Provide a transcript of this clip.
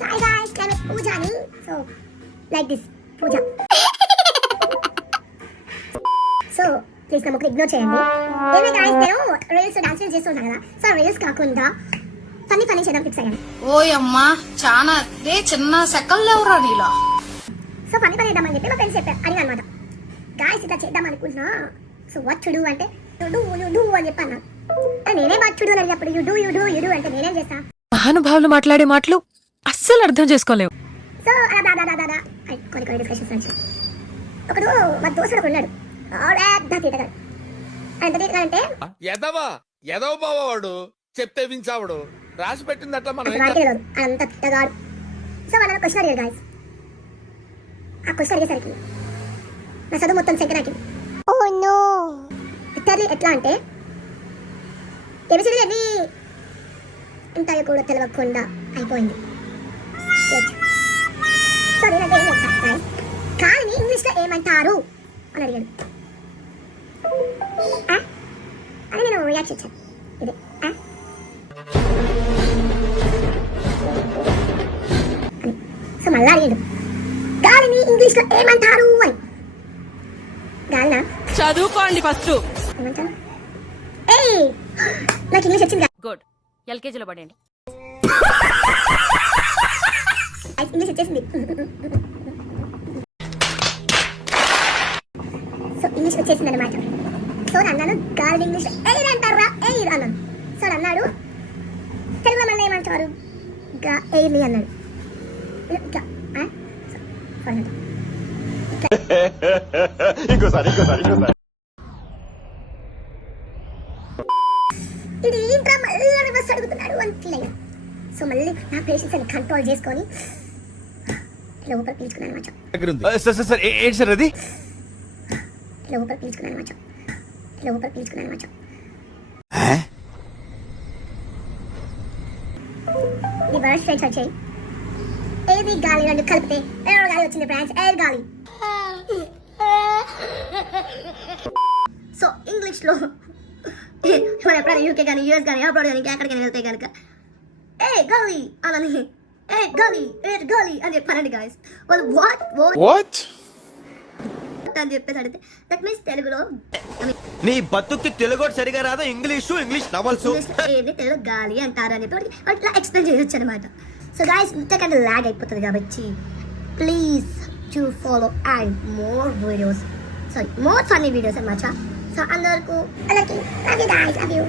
Hi guys, climate puja ni. So, like this, puja. So, please నమ్మకం ignore చేయండి. ఏమే guys నేను reels dance చేస్తున్నాను కదా. సో రీల్స్ కాకుండా ఫన్నీ చేద్దాం ఫిక్స్ అయ్యాను. ఓయమ్మా చాలా చిన్న సెకల్ లేవురా నీలా. సో ఫన్నీ చేద్దామని చెప్పి మా ఫ్రెండ్స్ చెప్పారు అడిగా అనమాట. గాయస్ ఇట్లా చేద్దాం అనుకుంటున్నా. సో వాట్ టు డూ అంటే యు డూ అని చెప్పాను. నేనే వాట్ టు డూ అని అడిగినప్పుడు యు డూ అంటే నేనేం చేస్తా. మహానుభావులు మాట్లాడే మాటలు అస్సలు అర్థం చేసుకోలేవు. సో కొన్ని డిస్కషన్స్ వచ్చాయి. ఒకడు మా దోస్తుడు ఉన్నాడు. అంటే ఎదవ బావాడు చెప్తే వించావుడు రాసి పెట్టింది అట్లా మనం అంత తిట్టగాడు. సో వాళ్ళ క్వశ్చన్ అడిగారు గాయస్. ఆ క్వశ్చన్ అడిగేసరికి నా చదువు మొత్తం సెకండ్ ఇట్టాలి. ఎట్లా అంటే ఎబిసిడీలు ఎన్ని ఉంటాయో కూడా తెలియకుండా అయిపోయింది. సో నేనంటే ఏం చెప్తా గాయస్, కానీ ఇంగ్లీష్లో ఏమంటారు అని అడిగాడు. అని నేను రియాక్ట్ ఇచ్చాను. ఇది అని. సో మళ్ళా అడిగాడు గాలిని ఇంగ్లీష్లో ఏమంటారు అని. గాలినా చదువుకోండి ఫస్ట్. ఏమంటారు? ఏయ్ నాకు ఇంగ్లీష్ వచ్చింది. గుడ్, ఎల్కేజీలో పడండి. ఇంగ్లీష్ వచ్చేసింది. సో ఇంగ్లీష్ వచ్చేసింది అనమాట. సో అన్నాను గాలి ఇంగ్లీష్ ఎయిర్ అంటారా ఎయిర్ అన్నాను. సో అన్నాడు తెలుగులో మళ్ళీ ఏమంటారు ఎయిర్ని అన్నాడు. ఇది ఏంట్రా మళ్ళీ రివర్స్ అడుగుతున్నాడు అని ఫీల్ అయ్యా. సో మళ్ళీ నా పేషెన్స్ అని కంట్రోల్ చేసుకొని లోపల పీల్చుకున్నాను అనమాట. లోపల పీల్చుకున్నాను అనమాట. రివర్స్ ఫ్రెండ్స్ వచ్చాయి. ఏది గాలి రెండు కలిపితే ఎయిర్ గాలి వచ్చింది ఫ్రెండ్స్, ఎయిర్ గాలి. సో ఇంగ్లీష్లో మనం ఎప్పుడైనా యూకే కానీ యూఎస్ కానీ అబ్రాడ్ కానీ ఎక్కడికైనా వెళ్తే కనుక ఏ గాలి అలాని ఏ గాలి ఎయిర్ గాలి అని చెప్పానండి గాయస్. వాళ్ళు వాట్ అని చెప్పేసి అడిగితే దట్ మీన్స్ తెలుగులో నీ బతుక్కి తెలుగు సరిగా రాదు, ఇంగ్లీష్ నవల్స్ ఏది తెలుగు గాలి అంటారు అని చెప్పి అట్లా ఎక్స్ప్లెయిన్ చేయొచ్చు అనమాట. సో గాయస్ ఇంతకంటే లాగ్ అయిపోతుంది కాబట్టి please to follow and more funny videos అనమాట. సో అందరికీ love you guys, love you.